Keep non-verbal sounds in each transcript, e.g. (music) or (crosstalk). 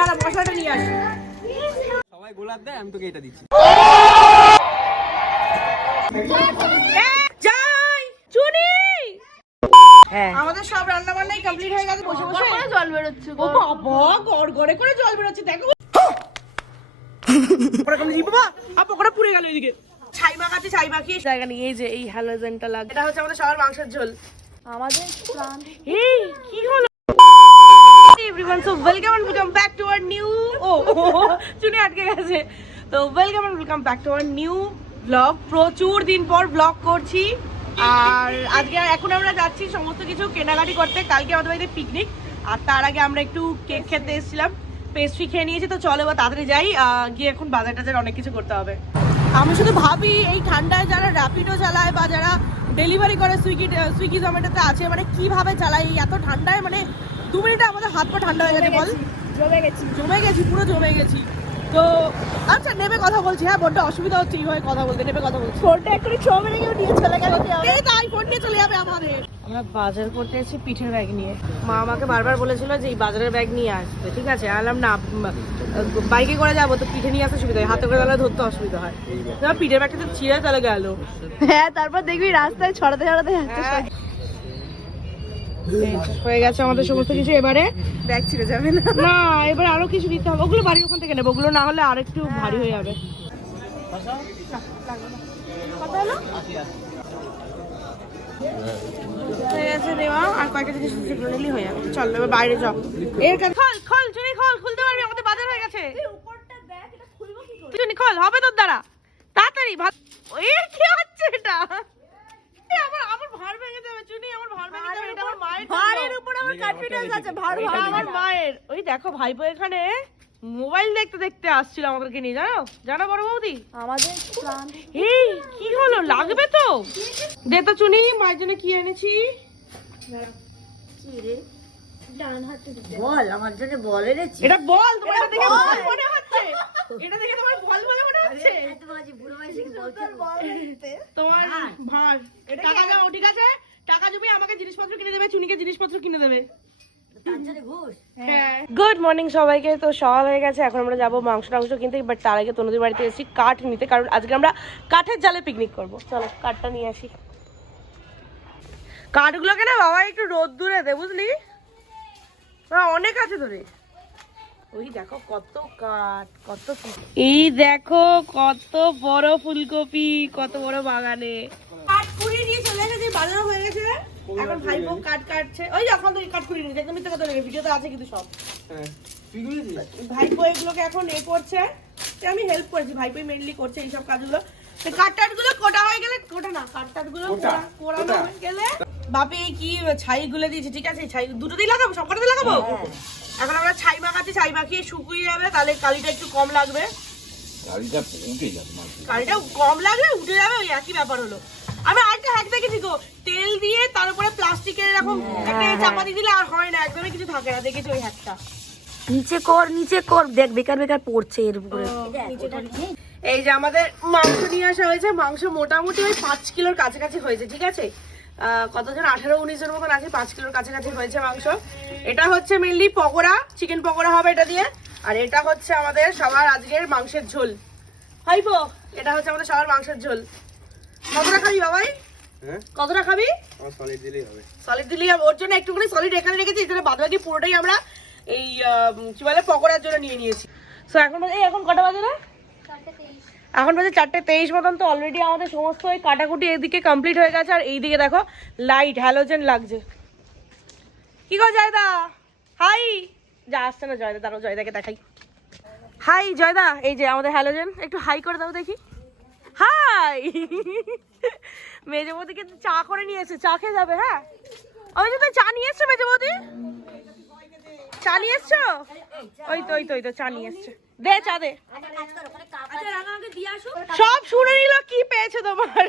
দাঁড়া মশলাটা নিয়ে আসি সবাই গোলাপ দেয় আমি তোকে এটা দিচ্ছি। হ্যাঁ। আমাদের সব রান্না বান্নাই কমপ্লিট হয়ে গেছে বসে বসে। জল বেরোচ্ছে ও বাবা গড় করে জল বেরোচ্ছে দেখো। বাবা আর পকোড়া পুড়ে গেল এদিকে। ছাই মাখাচ্ছে ছাই মাখিয়ে। জায়গা নিয়ে এই যে এই হ্যালোজেনটা লাগে এটা হচ্ছে আমাদের সবার মাংসের ঝোল। আমাদের প্রাণ। এই কি হলো? Everyone so welcome and welcome back to our new ও চুনি আটকে গেছে। তো welcome and welcome back to our new blog প্রচুর দিন পর ব্লগ করছি। আর আজকে এখন আমরা যাচ্ছি সমস্ত কিছু কেনাকাটি করতে। কালকে আমাদের বাড়িতে পিকনিক আর তার আগে আমরা একটু কেক খেতে এসেছিলাম। পেস্ট্রি খেয়ে নিয়েছি। তো চলো বা তাড়াতাড়ি যাই। গিয়ে এখন বাজার টাজার অনেক কিছু করতে হবে। আমি শুধু ভাবি, এই ঠান্ডায় যারা র্যাপিডো চালায় বা যারা ডেলিভারি করে সুইগি সুইগি জোম্যাটোতে আছে মানে কীভাবে চালায়? এই এত ঠান্ডায় মানে দু মিনিটে আমাদের হাত পা ঠান্ডা হয়ে গেছে, বল। জমে গেছি জমে গেছি পুরো জমে গেছি। তো আচ্ছা নেবে কথা বলছি। হ্যাঁ বড্ড অসুবিধা হচ্ছে এইভাবে কথা বলতে নেবে কথা বলছি। ফোনটা একটু ছবি রেখে নিয়ে চলে গেল এই তাই ফোন নিয়ে চলে যাবে আমাদের। আমরা বাজার করতে এসেছি পিঠের ব্যাগ নিয়ে। মা আমাকে বারবার বলেছিল যে এই বাজারের ব্যাগ নিয়ে আসতে ঠিক আছে? আলাম না বাইকে করে যাব তো পিঠে নিয়ে আসতে সুবিধা হয়। হাতে করে তাহলে ধরতে অসুবিধা হয়। পিঠের ব্যাগটা তো ছিঁড়ে তাহলে গেল। হ্যাঁ তারপর দেখবি রাস্তায় ছড়াতে ছড়াতে হ্যাঁ। হয়ে গেছে আমাদের সমস্ত কিছু এবারে ব্যাগ ছিঁড়ে যাবে না। না এবার আরও কিছু দিতে হবে। ওগুলো বাড়ির ওখান থেকে নেব ওগুলো না হলে আর একটু ভারী হয়ে যাবে। কত হলো? হয়ে গেছে দেওয়া আর কয়েকটা জিনিস নিলেই হয়ে যাবে। চল এবার বাইরে যাও। এর কাছে খল খল চুনি খল খুলতে পারবি আমাদের বাজার হয়ে গেছে। খল হবে তোর দ্বারা। তাড়াতাড়ি ভাত এর কি হচ্ছে এটা এ, আমার আমার ভার ভেঙে যাবে চুনি আমার ভার ভেঙে যাবে এটা আমার মায়ের জন্য। ভারের উপর আমার কনফিডেন্স আছে ভার ভার। আমার মায়ের ওই দেখো ভাইপো এখানে মোবাইল দেখতে দেখতে আসছিল আমাদেরকে নিয়ে জানো? জানো বড় বৌদি? আমাদের প্রাণ এই কি হলো? লাগবে তো। দে তো চুনি মায়ের জন্য কি এনেছি? বল আমার জন্য বল এনেছি। এটা বল তোমার এটা দেখে বল। মনে হচ্ছে। এটা দেখে তোমার বল বলে মনে হচ্ছে। তোমার ভার। টাকা দাও ঠিক আছে? টাকা জমি আমাকে জিনিসপত্র কিনে দেবে চুনিকে জিনিসপত্র কিনে দেবে। গুড মর্নিং সবাইকে তো সকাল হয়ে গেছে এখন আমরা যাব মাংস টাংস কিনতে বাট তার আগে তনুদের বাড়িতে এসেছি কাঠ নিতে কারণ আজকে আমরা কাঠের জালে পিকনিক করব। চলো কাঠটা নিয়ে আসি। কাঠগুলোকে না বাবা একটু রোদ দূরে দে বুঝলি? না, অনেক আছে ধরে ওই দেখো কত কাঠ কত এই দেখো কত বড় ফুলকপি কত বড় বাগানে কাঠ কুড়িয়ে নিয়ে চলে এসেছে বাজারও হয়ে গেছে। এখন ভাই বোন কাঠ কাটছে। ওই এখন নিয়েছে একদম মিথ্যে কথা লেগে ভিডিওতে আছে কিন্তু সব। হ্যাঁ এগুলোকে এখন এ করছে আমি হেল্প করেছি মেনলি করছে এইসব কাজগুলো। টাটগুলো কোটা হয়ে গেলে কোটা না কোটা, কোড়ানো হয়ে গেলে বাপি কি ছাই গুলো দিয়েছে ঠিক আছে? ছাই দুটো দিয়ে লাগাবো সবকটা দিয়ে লাগাবো? এখন আমরা ছাই মাখাচ্ছি ছাই মাখিয়ে শুকিয়ে যাবে তাহলে কালিটা একটু কম লাগবে। গাড়িটা উঠে যাবে কালিটা কম লাগবে উঠে যাবে ওই একই ব্যাপার হলো। আমি আরেকটা হ্যাক দেখেছি গো তেল দিয়ে তার উপরে প্লাস্টিকের এরকম একটা এ চাপা দিয়ে দিলে আর হয় না একদমই কিছু থাকে না। দেখেছি ওই হ্যাকটা নিচে কর নিচে কর। দেখ বেকার বেকার পড়ছে এর উপরে। এই যে আমাদের মাংস নিয়ে আসা হয়েছে মাংস মোটামুটি ওই পাঁচ কিলোর কাছাকাছি হয়েছে ঠিক আছে? কতজন? আঠারো উনিশ জন মতন আছে পাঁচ কিলোর কাছাকাছি হয়েছে মাংস। এটা হচ্ছে মেনলি পকোড়া চিকেন পকোড়া হবে এটা দিয়ে। আর এটা হচ্ছে আমাদের সবার আজকের মাংসের ঝোল। হাইপো এটা হচ্ছে আমাদের সবার মাংসের ঝোল। কতটা খাবি বাবাই? হ্যাঁ? কতটা খাবি? সলিড দিলেই হবে। সলিড দিলি ওর জন্য একটুখানি সলিড এখানে রেখেছি এখানে বাদ বাকি পুরোটাই আমরা এই কি বলে পকোড়ার জন্য নিয়ে নিয়েছি। সো এখন বাজে এই এখন কটা বাজে না এখন বাজে চারটে তেইশ মতন তো অলরেডি আমাদের সমস্ত ওই কাটাকুটি এদিকে কমপ্লিট হয়ে গেছে। আর এইদিকে দেখো লাইট হ্যালোজেন লাগছে। কি গো জয়দা? হাই যা আসছে না জয়দা দাঁড়াও জয়দাকে দেখাই। হাই জয়দা। এই যে আমাদের হ্যালোজেন একটু হাই করে দাও দেখি। হাই মেজে বৌদিকে চা করে নিয়ে এসে চা খেয়ে যাবে হ্যাঁ? আমি তো চা নিয়ে এসছো মেজে বৌদি। চা নিয়ে এসছো? ওই তো ওই তো ওই তো চা নিয়ে এসছে। দে চা দে। সব শুনে নিল কি পেয়েছে তোমার?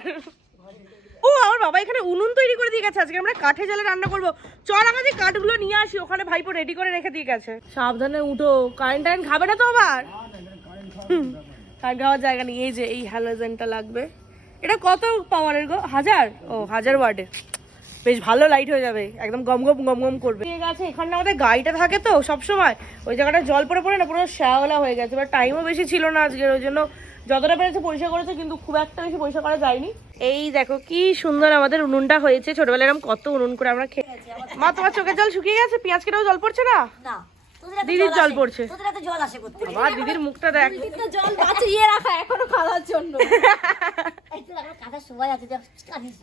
ও আমার বাবা এখানে উনুন তৈরি করে দিয়ে গেছে। আজকে আমরা কাঠে জালে রান্না করব। চল আমার আমাদের কাঠগুলো নিয়ে আসি ওখানে ভাইপো রেডি করে রেখে দিয়ে গেছে। সাবধানে উঠো। কারেন্ট টারেন্ট খাবে না তো আবার? কারেন্ট খাওয়ার জায়গা নেই। এই যে এই হ্যালোজেনটা লাগবে। এটা কত পাওয়ারের গো? হাজার? ও, হাজার ওয়ার্ডের বেশ ভালো লাইট হয়ে যাবে। একদম গম গম গম গম করবে। ঠিক আছে, এখানে আমাদের গাড়িটা থাকে তো সব সময় ওই জায়গাটা জল পড়ে পড়ে না, পুরো শ্যাওলা হয়ে গেছে। এবার টাইমও বেশি ছিল না আজকের, ওই জন্য যতটা পেরেছে পরিষ্কার করেছে, কিন্তু খুব একটা বেশি পরিষ্কার করা যায়নি। এই দেখো, কি সুন্দর আমাদের উনুনটা হয়েছে। ছোটবেলায় এরকম কত উনুন করে আমরা খেয়ে মা, তোমার চোখের জল শুকিয়ে গেছে? পেঁয়াজ কেটেও জল পড়ছে না। দিদির জল পড়ছে। তোদের এত জল আসে করতে বাবা দিদির মুখটা দেখ। জল বাঁচিয়ে রাখা এখনও খাওয়ার জন্য। (laughs)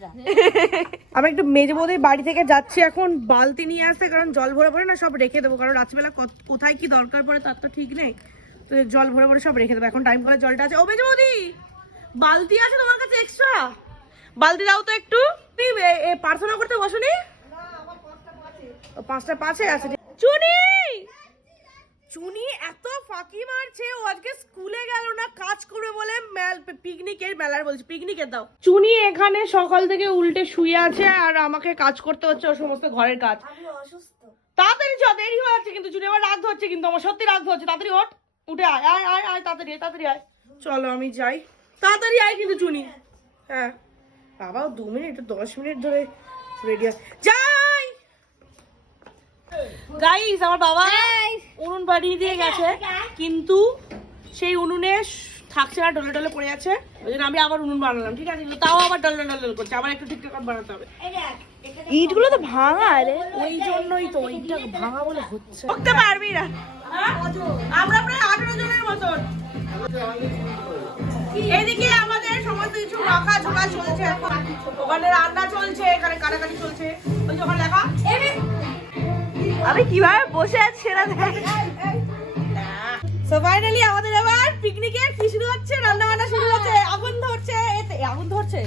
না। আমরা একটু মেজে বোধে বাড়ি থেকে যাচ্ছি এখন বালতি নিয়ে আসতে কারণ জল ভরে ভরে না সব রেখে দেবো। কারণ রাত্রিবেলা কোথায় কি দরকার পড়ে তার তো ঠিক নেই। তো জল ভরে ভরে সব রেখে দেবো। এখন টাইম করে জলটা আছে। ও মেজে বৌদি বালতি আছে তোমার কাছে এক্সট্রা বালতি দাও তো একটু। তুমি প্রার্থনা করতে বসনি? ও, পাঁচটা পাঁচে আছে। চুনি! চুনি এত ফাঁকি মারছে ও আজকে স্কুলে গেল না কাজ করবে বলে পিকনিকের মেলার বলছি পিকনিকে দাও। চুনি এখানে সকাল থেকে উল্টে শুয়ে আছে আর আমাকে কাজ করতে হচ্ছে ও সমস্ত ঘরের কাজ। অসুস্থ। তাড়াতাড়ি চ দেরি হয়ে যাচ্ছে কিন্তু চুনি আমার রাগ হচ্ছে কিন্তু আমার সত্যি রাগ হচ্ছে তাড়াতাড়ি ওঠ উঠে আয় আয় আয় আয় তাড়াতাড়ি আয়, তাড়াতাড়ি আয়। চলো আমি যাই। তাড়াতাড়ি আয় কিন্তু চুনি। হ্যাঁ। বাবা দু মিনিট দশ মিনিট ধরে রেডি আছে যাই গাইস আমার বাবা উনুন বাড়িয়ে দিয়ে গেছে। কিন্তু সেই উনুনে থাকছে না ডলে ডলে পড়ে আছে। ওই জন্য আমি আবার উনুন বানালাম ঠিক আছে? তাও আবার ডলে ডলে করছে। আবার একটু ঠিকঠাক বানাতে হবে। ইটগুলো তো ভাঙা রে। ওই জন্যই তো ওইটা ভাঙা বলে হচ্ছে। করতে পারবি না। হ্যাঁ? আমরা প্রায় আঠারো জনের মতন। এদিকে আমাদের সমস্ত কিছু রাখা ঝোকা চলছে এখন। ওখানে রান্না চলছে এখানে কাটাকাটি চলছে। ওই যে ওখানে লেখা আমি কীভাবে বসে আছি সেটা দেখ। সো ফাইনালি আমাদের এবার পিকনিকের কি শুরু হচ্ছে? রান্না বান্না শুরু হচ্ছে আগুন ধরছে এতে আগুন ধরছে?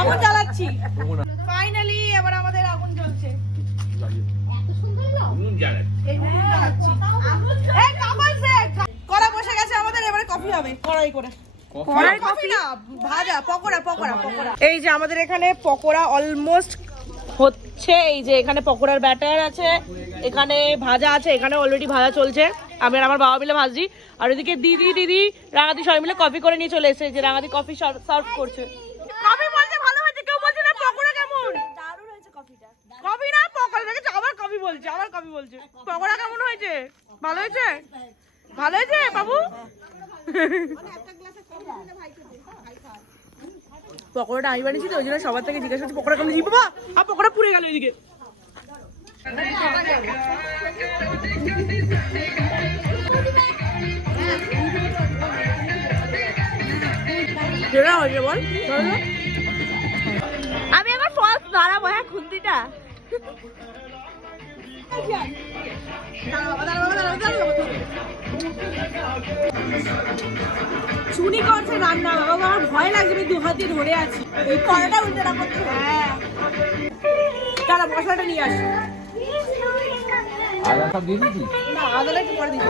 আগুন জ্বালাচ্ছি। ফাইনালি এবার আমাদের আগুন জ্বলছে। কড়া বসে গেছে আমাদের এবারে কফি হবে। কড়াই করে। কড়াই কফি না ভাজা পকোড়া পকোড়া পকোড়া। এই যে আমাদের এখানে পকোড়া অলমোস্ট হচ্ছে এই যে এখানে পকোড়ার ব্যাটার আছে এখানে ভাজা আছে এখানে অলরেডি ভাজা চলছে। আমি আর আমার বাবা মিলে ভাজি আর ওদিকে দিদি দিদি রাঙাদি সবাই মিলে কফি করে নিয়ে চলে এসেছে যে রাঙাদি কফি সার্ভ করছে। কফি ভালো হয়েছে কেউ বলছে না পকোড়া কেমন? দারুণ হয়েছে কফিটা কফি না পকোড়া দেখেছ? আবার কফি বলছে আবার কফি বলছে। পকোড়া কেমন হয়েছে? ভালো হয়েছে? ভালো হয়েছে বাবু? পকোড়াটা আমি বানিয়েছি তো, ওই জন্য সবার থেকে জিজ্ঞাসা করছি, পকোড়া কেমন বাবা আর পকোড়া পুড়ে গেল এদিকে। বল আমি এবার ফলস দাঁড়াবো হ্যাঁ খুন্তিটা। চুনি করছে রান্না বাবা আমার ভয় লাগছে আমি দু হাতে ধরে আছি। এই কড়াটা উল্টে হ্যাঁ। দাঁড়া মশলাটা নিয়ে আসি। আদা দিয়ে দিয়েছিস? না আদাটা একটু পরে দিচ্ছি।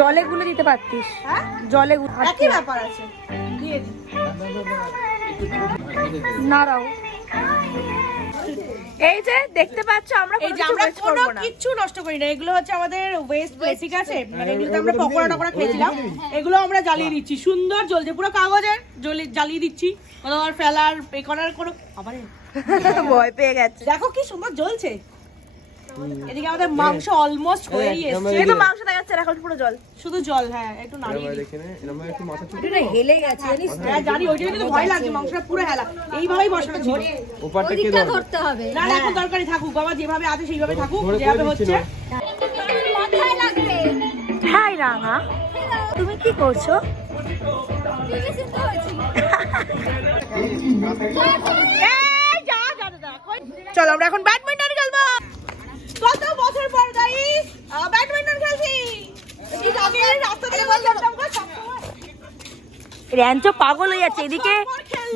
জলে গুলে দিতে পারতিস। হ্যাঁ? জলে একই ব্যাপার আছে। দিয়ে নাড়াও। এই যে দেখতে পাচ্ছ আমরা এই যে আমরা কোনো কিচ্ছু নষ্ট করি না। এগুলো হচ্ছে আমাদের ওয়েস্ট বেসিক আছে। মানে এগুলোতে আমরা পকোড়া টকোড়া খেয়েছিলাম। এগুলো আমরা জ্বালিয়ে দিচ্ছি। সুন্দর জ্বলছে পুরো কাগজের জ্বলি- জ্বালিয়ে দিচ্ছি। কোনো আর ফেলার এ করার কোনো আবার। (laughs) ভয় পেয়ে গেছে। দেখো কি সুন্দর জ্বলছে। এদিকে আমাদের মাংস অলমোস্ট হয়েই এসছে। এই তো মাংস দেখাচ্ছে এখন পুরো জল। শুধু জল হ্যাঁ একটু নাড়িয়ে দিই। দেখে নে এরকম একটু মাথা চুপ হেলে গেছে জানিস হ্যাঁ জানি ওই কিন্তু ভয় লাগছে মাংসটা পুরো হেলা। এইভাবেই বসানো ছিল। ওপারটা কে ধরতে হবে। না না এখন তরকারি থাকুক বাবা যেভাবে আছে সেইভাবে থাকুক যেভাবে হচ্ছে। না। হাই রাঙা। তুমি কি করছ? (laughs) চলো আমরা এখন ব্যাডমিন্টন খেলব। কত বছর পর গাইস? ব্যাডমিন্টন খেলছি। র্যাঞ্চো পাগল হয়ে যাচ্ছে এদিকে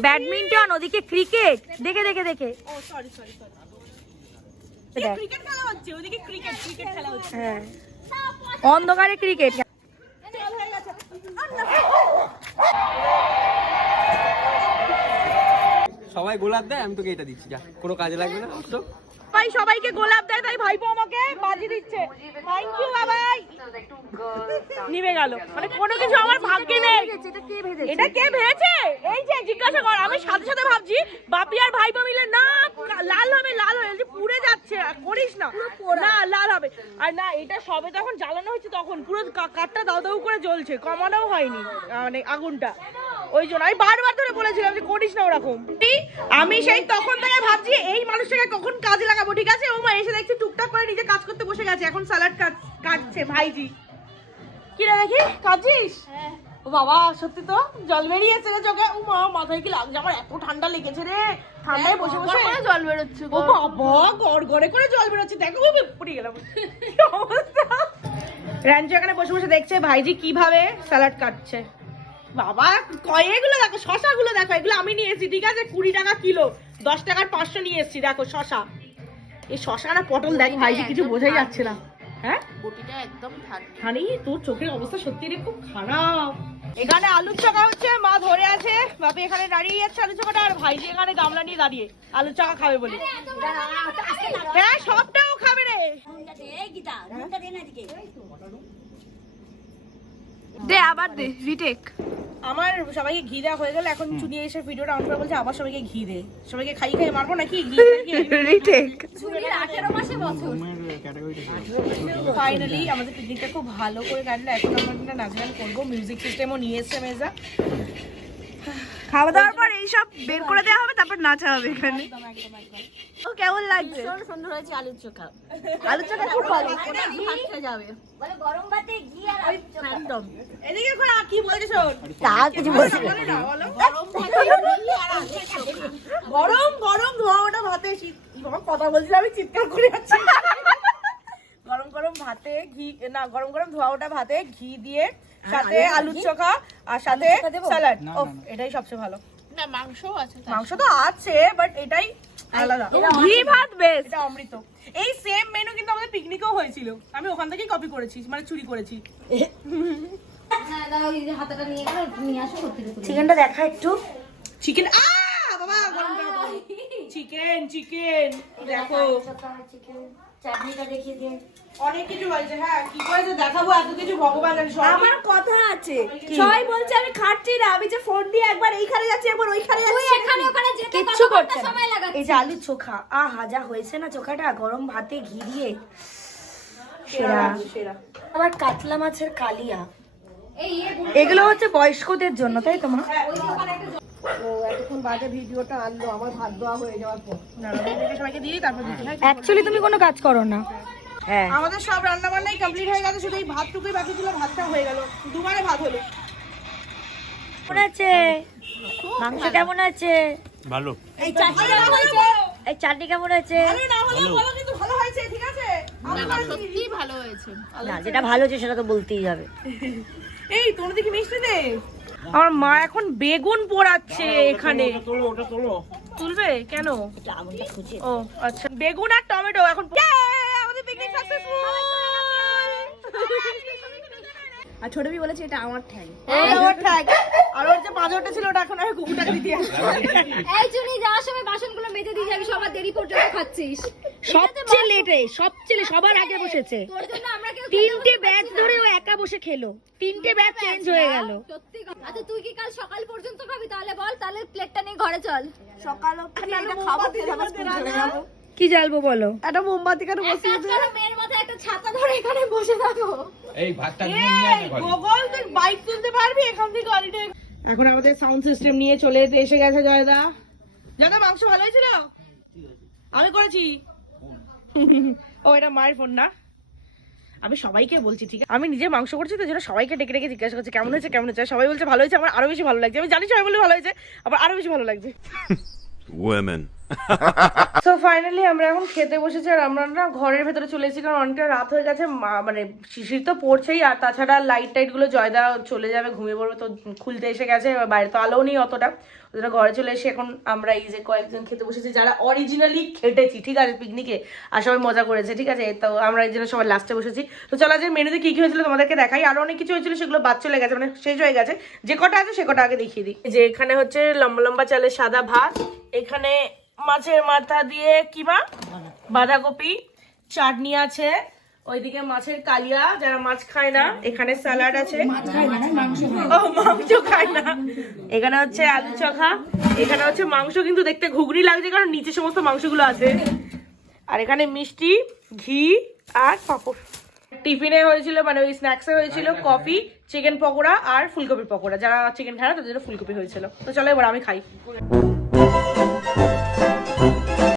ব্যাডমিন্টন ওদিকে ক্রিকেট। দেখে দেখে দেখে। ও সরি সরি সরি ক্রিকেট খেলা হচ্ছে ওদিকে ক্রিকেট ক্রিকেট খেলা হচ্ছে। হ্যাঁ। অন্ধকারে ক্রিকেট। সবাই গোলাপ দেয় আমি তোকে এটা দিচ্ছি যা। কোনো কাজে লাগবে না ভাই সবাইকে গোলাপ দেয় তাই ভাইপো আমাকে বাজি দিচ্ছে। থ্যাংক ইউ বাবাই। নিভে গেল। মানে কোনো কিছু আমার ভাগ্যে নেই। এটা কে ভেজেছে এটা কে ভেজে এই যে জিজ্ঞাসা কর। আমি সাথে সাথে ভাবছি বাপি আর ভাইপো মিলে না লাল হবে লাল হবে। যে পুড়ে যাচ্ছে। করিস না। না লাল হবে। আর না এটা সবে তখন জ্বালানো হচ্ছে তখন পুরো কাঠটা দাউ দাউ করে জ্বলছে। কমানোও হয়নি মানে আগুনটা। ওই জন্য আমি বারবার ধরে বলেছিলাম যে করিস না ওরকম। আমি সেই তখন থেকে ভাবছি এই মানুষটাকে কখন কাজে লাগাবো ঠিক আছে? ও মা এসে দেখছি টুকটাক করে নিজে কাজ করতে বসে গেছে এখন স্যালাড কাটছে ভাইজি। কি রে দেখি? কাজিস? বাবা সত্যি তো? জল বেরিয়েছে রে চোখে। ও মা মাথায় কি লাগছে? আমার এত ঠান্ডা লেগেছে রে। ঠান্ডায় বসে বসে জল বেরোচ্ছে ও বাবা গড় গড়ে করে জল বেরোচ্ছে। দেখো পড়ে গেলাম। অবস্থা? র্যাঞ্চো এখানে বসে বসে দেখছে ভাইজি কীভাবে স্যালাড কাটছে। বাবা কয়েগুলো দেখো শশাগুলো দেখো এগুলো আমি নিয়ে এসেছি ঠিক আছে? কুড়ি টাকা কিলো দশ টাকার পাঁচশো নিয়ে এসেছি দেখো শশা। এই শশা না পটল দেখ ভাইজি কিছু বোঝাই যাচ্ছে না। হ্যাঁ? বটিটা একদম তোর চোখের অবস্থা সত্যি রে খুব খারাপ। এখানে আলুর চকা হচ্ছে মা ধরে আছে বাপি এখানে দাঁড়িয়ে যাচ্ছে আলু চকাটা আর ভাইজি এখানে গামলা নিয়ে দাঁড়িয়ে আলু চকা খাবে বলে। হ্যাঁ সবটাও খাবে রে। দে আবার দে রিটেক আমার সবাইকে ঘি দেওয়া হয়ে গেল এখন চুনি এসে ভিডিওটা অন করে বলছে আবার সবাইকে ঘি দে। সবাইকে খাই খাই মারবো নাকি? ঘি রিটেক ফাইনালি আমাদের পিকনিকটা খুব ভালো করে কাটলো এখন আমরা নাচ গান করব মিউজিক সিস্টেমও নিয়ে এসছে মেজা। খাওয়া দাওয়ার পর এইসব বের করে দেওয়া হবে তারপর নাচা হবে এখানে। ও কেমন লাগছে? সুন্দর হয়েছে আলুর চোখা। আলু চোখা খুব ভালো। বলে গরম ভাতে ঘি আর একদম। এদিকে করে কি বলছে? তা কিছু বলছি বলে না, বলো। গরম গরম ধোয়া ওটা ভাতে কথা বলছিলাম আমি চিৎকার করে যাচ্ছি। গরম ভাতে ঘি না গরম গরম ধোয়া ওটা ভাতে ঘি দিয়ে সাথে আলুর চোখা আর সাথে স্যালাড। ও এটাই সবচেয়ে ভালো। না মাংসও আছে মাংস তো আছে বাট এটাই আলাদা। ঘি ভাত বেশ। এটা অমৃত। এই সেম মেনু কিন্তু আমাদের পিকনিকেও হয়েছিল। আমি ওখান থেকেই কপি করেছি মানে চুরি করেছি। চিকেনটা দেখা একটু। চিকেন আ বাবা চিকেন চিকেন দেখো। চাটনিটা দেখিয়ে দিয়ে অনেক কিছু হয়েছে হ্যাঁ কি করে যে দেখাবো এত কিছু ভগবান আমার কথা আছে। সবাই বলছে আমি খাচ্ছি না আমি যে ফোন দিয়ে একবার এইখানে যাচ্ছি একবার ওইখানে যাচ্ছি। এখানে ওখানে যেতে কিচ্ছু করতে না এই যে আলুর চোখা আহা যা হয়েছে না চোখাটা গরম ভাতে ঘি দিয়ে। সেরা সেরা। আবার কাতলা মাছের কালিয়া। এগুলো হচ্ছে বয়স্কদের জন্য তাই তো মা সবাইকে দিয়ে তারপর দিতে অ্যাকচুয়ালি তুমি কোনো কাজ করো না। হ্যাঁ। আমাদের সব রান্না বান্নাই কমপ্লিট হয়ে গেছে শুধু এই ভাতটুকুই বাকি ছিল ভাতটা হয়ে গেল। দুবারে ভাত হলো। কেমন আছে? মাংস কেমন আছে? ভালো। এই চাটনি কেমন হয়েছে? এই চাটনি কেমন আছে? আরে না হলে বলো কিন্তু ভালো হয়েছে ঠিক আছে? সত্যি ভালো হয়েছে। না যেটা ভালো হয়েছে সেটা তো বলতেই হবে। এই তোর দেখি মিষ্টি দে আমার মা এখন বেগুন পোড়াচ্ছে এখানে। তোলো তুলবে? কেন? ও আচ্ছা। বেগুন আর টমেটো এখন Yay! আমাদের পিকনিক সাকসেসফুল আর ছোটবি বলেছে এটা আমার ঠ্যাং। আমার ঠ্যাগ আর ওর যে পাঁচটা ছিল ওটা এখন আমি কুকুরটাকে আসছি। এই জন্যই যাওয়ার সময় বাসনগুলো মেজে দিয়ে যাবি সবার দেরি পর্যন্ত খাচ্ছিস। সবচেয়ে লেটে সবচেয়ে সবার আগে বসেছে। তোর জন্য তিনটে ব্যাচ ধরে ও একা বসে খেলো। তিনটে ব্যাচ চেঞ্জ হয়ে গেল। সত্যি কথা। আচ্ছা তুই কি কাল সকাল পর্যন্ত খাবি তাহলে বল? তাহলে প্লেটটা নিয়ে ঘরে চল। সকাল অবধি এটা খাব খেয়ে আবার স্কুল চলে যাব। কি জ্বালবো বলো? একটা মোমবাতি কেন কাজ করো মেয়ের মাথায় একটা ছাতা ধরে এখানে বসে থাকো। এই ভাতটা নিয়ে নিয়ে। গোগল তুই বাইক তুলতে পারবি? এখান থেকে অলিটে এখন আমাদের সাউন্ড সিস্টেম নিয়ে চলে যেতে এসে গেছে জয়দা। জয়দা মাংস ভালো হয়েছিল? আমি করেছি। ও এটা মায়ের ফোন না? আমি সবাইকে বলছি ঠিক আছে? আমি নিজে মাংস করছি তো যেটা সবাইকে ডেকে ডেকে জিজ্ঞাসা করছি কেমন হয়েছে কেমন হয়েছে? সবাই বলছে ভালো হয়েছে আমার আরও বেশি ভালো লাগছে। আমি জানি সবাই বলে ভালো হয়েছে আবার আরও বেশি ভালো লাগছে। (laughs) Women. সো ফাইনালি আমরা এখন খেতে বসেছি আর আমরা না ঘরের ভেতরে চলে এসেছি কারণ অনেকটা রাত হয়ে গেছে মানে শিশির তো পড়ছেই আর তাছাড়া লাইট টাইটগুলো জয়দা চলে যাবে, ঘুমিয়ে পড়বে তো খুলতে এসে গেছে বাইরে তো আলোও নেই অতটা। জন্য ঘরে চলে এসে এখন আমরা এই যে কয়েকজন খেতে বসেছি যারা অরিজিনালি খেটেছি, ঠিক আছে পিকনিকে আর সবাই মজা করেছে, ঠিক আছে? তো আমরা এই জন্য সবাই লাস্টে বসেছি। তো চলো যে মেনুতে কি কি হয়েছিল তোমাদেরকে দেখাই। আরও অনেক কিছু হয়েছিল, সেগুলো বাদ চলে গেছে মানে শেষ হয়ে গেছে। যে কটা আছে সে কটা আগে দেখিয়ে দিই। যে এখানে হচ্ছে লম্বা লম্বা চালের সাদা ভাত, এখানে মাছের মাথা দিয়ে কিমা বাঁধাকপি। চাটনি আছে। ওইদিকে মাছের কালিয়া যারা মাছ খায় না এখানে স্যালাড আছে। ও মাংস খায় না। এখানে হচ্ছে আলু চখা। এখানে হচ্ছে মাংস কিন্তু দেখতে ঘুগনি লাগছে কারণ নিচে সমস্ত মাংসগুলো আছে। আর এখানে মিষ্টি ঘি আর পাঁপড়। টিফিনে হয়েছিল মানে ওই স্ন্যাক্সে হয়েছিল কফি চিকেন পকোড়া আর ফুলকপির পকোড়া। যারা চিকেন খায় না তাদের জন্য ফুলকপি হয়েছিল। তো চলো এবার আমি খাই।